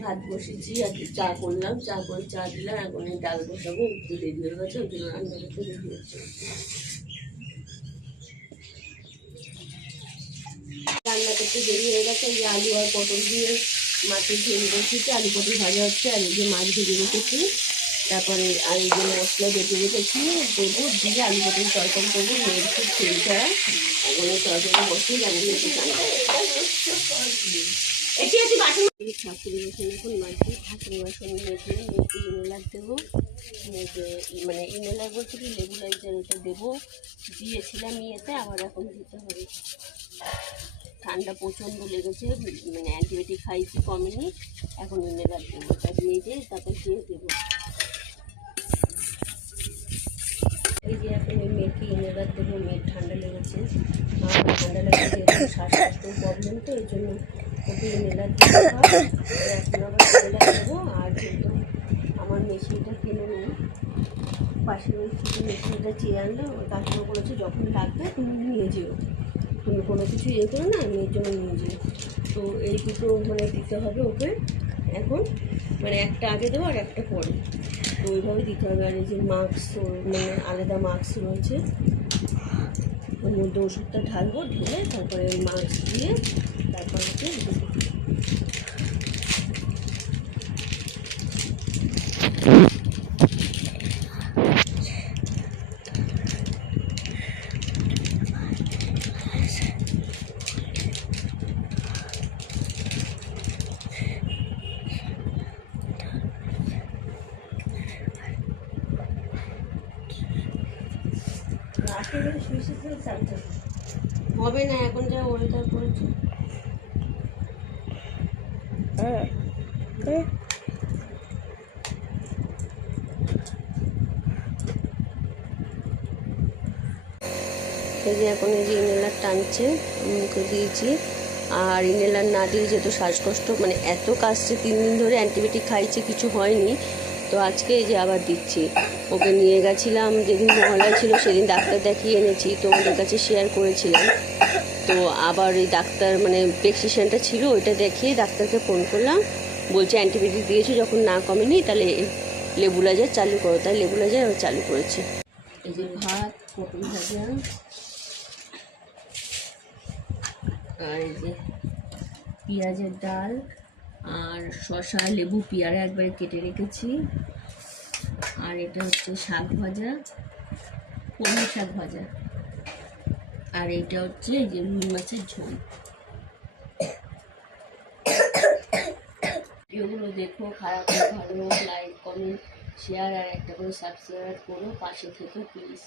ভাত বসেছি আর চা করলাম, চা করে চা দিলাম। এখন এই ডাল বসাবো, একটু দেরি হয়ে গেছে, ওই জন্য রান্না করতে দেরি হচ্ছে। রান্না করতে দেরি হয়ে গেছে। এই আলু আর পটল দিয়ে মাছের ঝোল বসেছি, আলু পটল ভাজা হচ্ছে, আর এই যে মাছ ভেজে রেখেছি। তারপরে আর এই যে মশলা বেটে রেখেছি, দেবো দিয়ে আলু পটল তরকারি করবো। মেয়ের খুব তেল ছাড়া এখন এই তরকারি বসে যেমন এটি আছে বাসন। এই ঠাকুরের বাসন এখন মাঝে ঠাকুরের বাসন মেজে মেয়েকে ইমেলার দেবো। মানে ইমেলার বলতে কি লেবুলাইজার ওটা দেবো, দিয়েছিলাম ইয়েতে, আবার এখন দিতে হবে। ঠান্ডা প্রচণ্ড লেগেছে, মানে অ্যান্টিবায়োটিক খাইছি কমেনি, এখন ইমেলার দেবো। তার মেজে তারপর দিয়ে দেবো। এই যে এখন ওই মেয়েকে ইমেলার দেবো, মেয়ের ঠান্ডা লেগেছে। আমার ঠান্ডা লেগেছে, শ্বাসকষ্টের প্রবলেম, তো এই জন্য ওকে ইমেলার দেবো। এখন আবার ইমেলার দেবো। আর কিন্তু আমার মেশিনটা কিনে নিই, পাশের ওই ছোটো মেশিনটা চেয়ে আনলে ওর কাস্টমার বলেছে যখন লাগবে তুমি নিয়ে যেও, তুমি কোনো কিছু ইয়ে করো না, মেয়ের জন্য নিয়ে যেও। তো এই দুটো মানে দিতে হবে ওকে এখন, মানে একটা আগে দেবো আর একটা পরে, তো ওইভাবে দিতে হবে। আর এই যে মাস্ক, মানে আলাদা মাস্ক রয়েছে, ওর মধ্যে ওষুধটা ঢালবো, ঢেলে তারপরে ওই মাস্ক দিয়ে তারপর হচ্ছে হবে না এখন যা ওয়েদার করেছে। এই যে এখন এই যে ইনহেলার টানছে, মুখে দিয়েছি। আর ইনহেলার না দিয়ে যেহেতু শ্বাসকষ্ট মানে এত কাশছে, 3 দিন ধরে অ্যান্টিবায়োটিক খাইছে, কিছু হয়নি, তো আজকে এই যে আবার দিচ্ছি। ওকে নিয়ে গেছিলাম যেদিন মহলায় ছিল সেদিন ডাক্তার দেখিয়ে এনেছি, তো ওদের কাছে শেয়ার করেছিলাম। তো আবার এই ডাক্তার মানে প্রেসক্রিপশনটা ছিল, ওইটা দেখিয়ে ডাক্তারকে ফোন করলাম, বলছে অ্যান্টিবায়োটিক দিয়েছো, যখন না কমেনি তাহলে লেবুলাইজার চালু করো, তাই লেবুলাইজার চালু করেছি। এই যে ভাত, পটল ভাজা, আর এই যে পেঁয়াজের ডাল, আর শসা, লেবু, পেয়ারা একবারে কেটে রেখেছি। আর এটা হচ্ছে শাক ভাজা, কলমি শাক ভাজা। আর এইটা হচ্ছে এই যে রুই মাছের ঝোল। ভিডিওগুলো দেখো, খারাপ ভালো লাইক, কমেন্ট, শেয়ার আর একটা করে সাবস্ক্রাইব করো, পাশে থেকে প্লিজ।